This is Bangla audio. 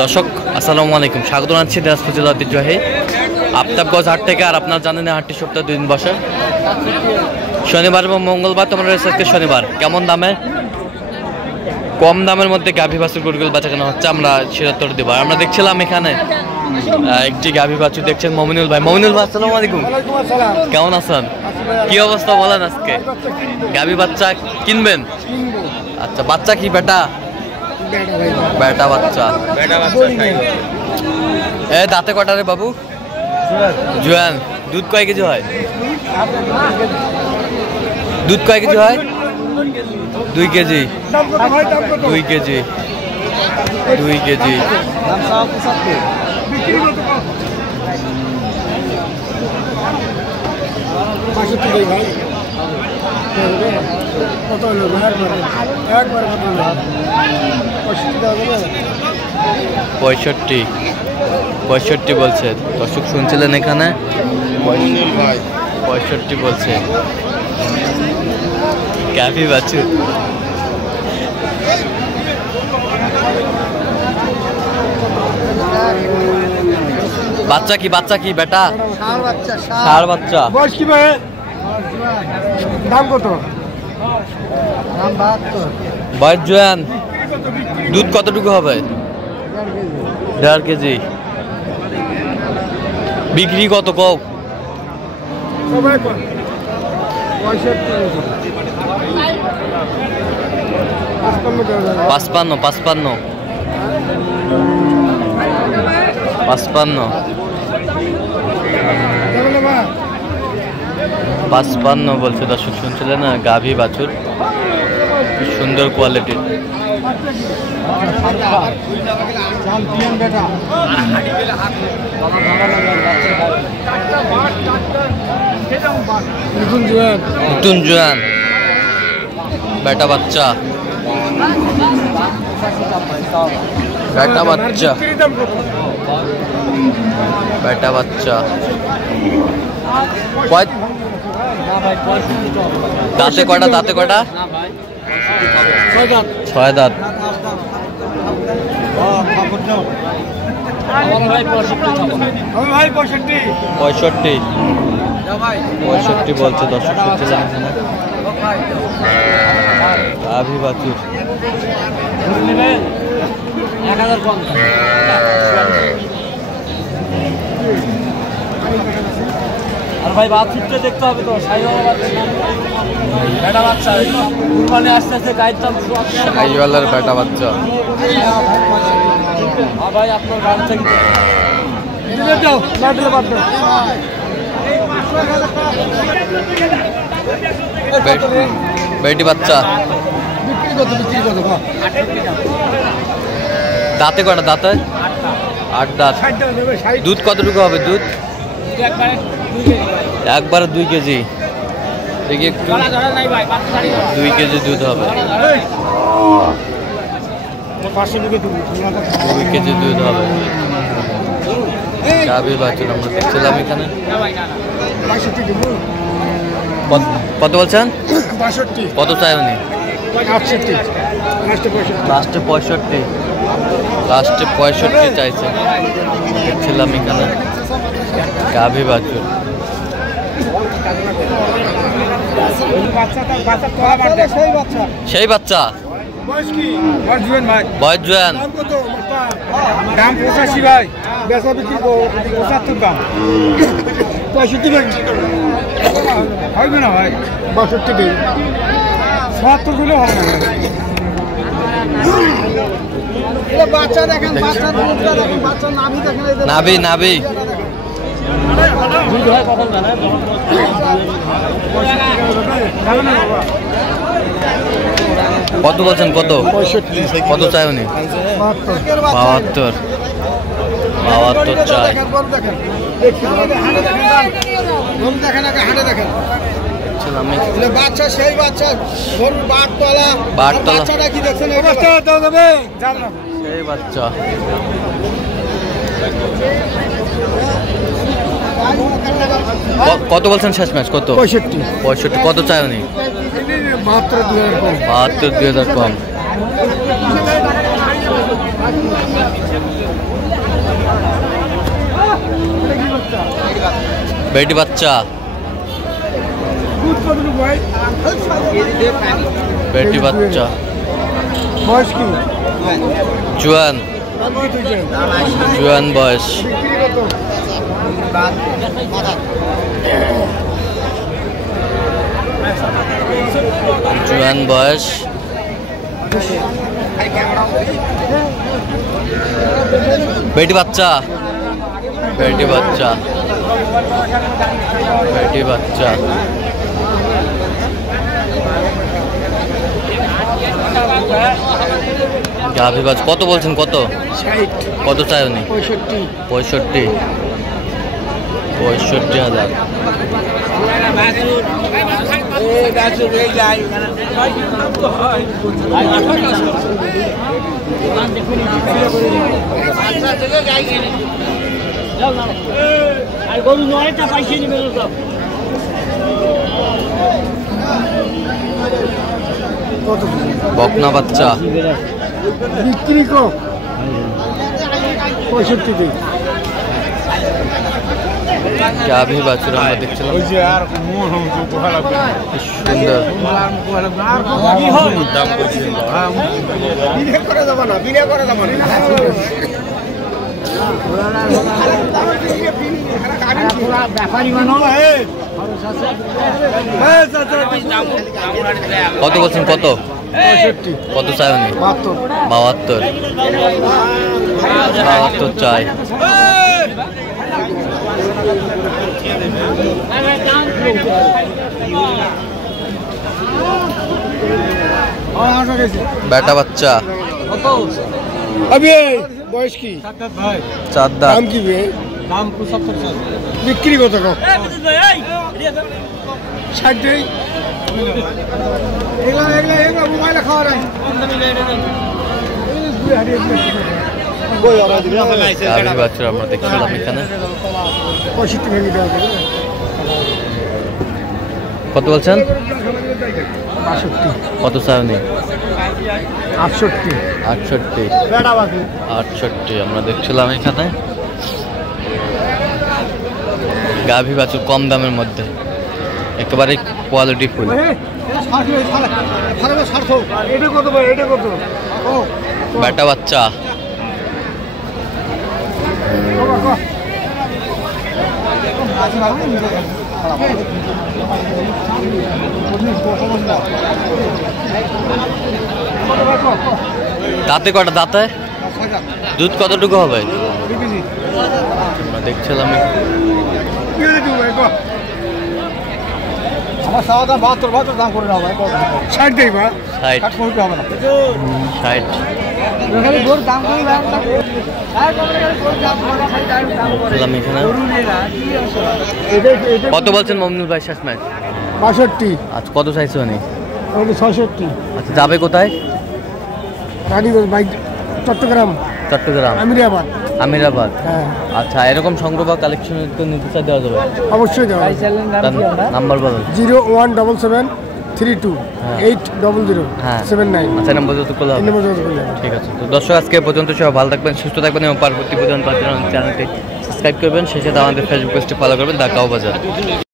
দর্শক আসসালামু আলাইকুম, স্বাগত জানাচ্ছি দিনাজপুর জেলা ঐতিহ্যবাহী আফতাবগঞ্জ হাট থেকে। আর আপনারা জানেন হাটটি সপ্তাহে 2 দিন বসে, শনিবার এবং মঙ্গলবার। তোমরা রয়েছে আজকে শনিবার। কেমন দামে, কম দামের মধ্যে গাভী বাছুর গরুগুলো বেচা কেনা হচ্ছে, আমরা সেটা তোর দেবো। আমরা দেখছিলাম এখানে একটি গাভী বাছুর দেখছেন মমিনুল ভাই। মমিনুল ভাই আসসালামু আলাইকুম, কেমন আছেন? কি অবস্থা বলেন? আজকে গাভী বাচ্চা কিনবেন? আচ্ছা, বাচ্চা কি বেটা? বেটা বাচ্চা। এ দাঁতে কটা রে বাবু? জোয়ান। দুধ কয় কেজি হয়? দুধ কয় কেজি হয়? 2 কেজি। 2 কেজি। 2 কেজি। পঁয়ষট্টি। 65 বলছে। দর্শক শুনছিলেন এখানে 65 বলছে গাভী বাছুর। বাচ্চা কি? বাচ্চা কি বেটা? ষাঁড় বাচ্চা। বয়স কি ভাই? দাম কত? দাম 72। বয়স জোয়ান। দুধ কতটুকু হবে? 1.5 কেজি। বিক্রি কত কও? 55। 55 বলছে। দর্শক শুনছিলেন না, গাভী বাছুর সুন্দর কোয়ালিটির। নতুন জোয়ান বেটা বাচ্চা। বেটা বাচ্চা। বেটা বাচ্চা। দাঁতে কটা? দাঁতে কটা? 6 দাঁত। 65 বলছে। দর্শক শুনছিলেন এখানে গাভী বাছুর। আর ভাই বাছুরটা দেখতে হবে তো, বেটা বাচ্চা। কুরবানি আস্তে আস্তে গায়ের দাম শাহিওয়ালের বেটা বাচ্চা। ভাই আপনার গাড়ি থেকে বেটি বাচ্চা। দাঁতে কটা? দাঁতে 8 দাঁত। দুধ কতটুকু হবে? দুধ একবারে 2 কেজি। দেখি একটু, 2 কেজি দুধ হবে। 2 কেজি দুধ হবে। গাভী বাছুর আমরা দেখছিলাম এখানে। কত বলছেন? কত চাই উনি? লাস্টে 65। লাস্টে 65 চাইছে। দেখছিলাম এখানে গাভী বাছুর। সেই বাচ্চা। বয়স জোয়ান। দাম 85 ভাই। বেচা বিক্রি 75 দাম। 65 হবে না ভাই? 62 70 গুলো হবে না। বাচ্চা দেখেন, বাচ্চা দুধটা দেখেন, বাচ্চা নাভি দেখেন। নাভি। নাভি দুধ হয় কখন জানেন? কত বলছেন? কত? 65। কত চাই উনি? 72। 72 চাই। বাচ্চা সেই বাচ্চা বাটতলা। বাচ্চাটা কি দেখছেন? সেই বাচ্চা। কত বলছেন শেষ ম্যাচ? কত? 65। কত চাই উনি? 72 2000 কম। বেটি বাচ্চা বেটি বাচ্চা বয়স কি? জুয়ান জুয়ান বয়স জুয়ান বয়স বেটি বাচ্চা বেটি বাচ্চা বেটি বাচ্চা গাভী বাচ্চা কত বলছেন? কত কত চাই উনি? 65 65,000। বকনা বাচ্চা বিক্রি কো 65 গাভী বাছুর আমরা দেখছিলাম সুন্দর। কত বলছেন? কত কত চাই উনি? 72 চাই। বেটা বাচ্চা বয়স কি? 4 দাঁত। দাম কি? দাম 75 বিক্রি কত? 60 মোবাইলে খাওয়া নাই। গাভী বাছুর আমরা দেখছিলাম এখানে। 65 ভেঙে দেওয়া যাবে। কত বলছেন? 62 কত চাই উনি? 68 68 আমরা দেখছিলাম এখানে। গাভী বাছুর কম দামের মধ্যে একেবারে কোয়ালিটি ফুল। বেটা বাচ্চা দাঁতে কটা? দাঁতে দুধ কতটুকু হবে? আমরা দেখছিলাম আমার সাদা দাম 72 দাম করে নাও ভাই। 60 দেই ভাই। 60 হবে না। 60 এখানে গোর দাম কই দাম? কত বলছেন মমিনুল ভাই শেষমেশ? 62। আচ্ছা কত চাইছে উনি? 66। আচ্ছা যাবে কোথায়? রানীগঞ্জ বাইক চট্টগ্রাম চট্টগ্রাম আমিরাবাদ। আমিরাবাদ। হ্যাঁ আচ্ছা এরকম সংগ্রহ বা কালেকশন তো নিতে চাই দেওয়া যাবে? অবশ্যই দেওয়া। নাম্বার বলুন। 0177800 হ্যাঁ 79। আচ্ছা নাম্বার যত করলে হবে। ঠিক আছে তো দর্শক আজকে পর্যন্ত সবাই ভালো থাকবেন, সুস্থ থাকবেন এবং পরবর্তী পর্যন্ত চ্যানেলটি সাবস্ক্রাইব করবেন, সেই সাথে আমাদের ফেসবুক পেজটি ফলো করবেন। ঢাকা বাজার।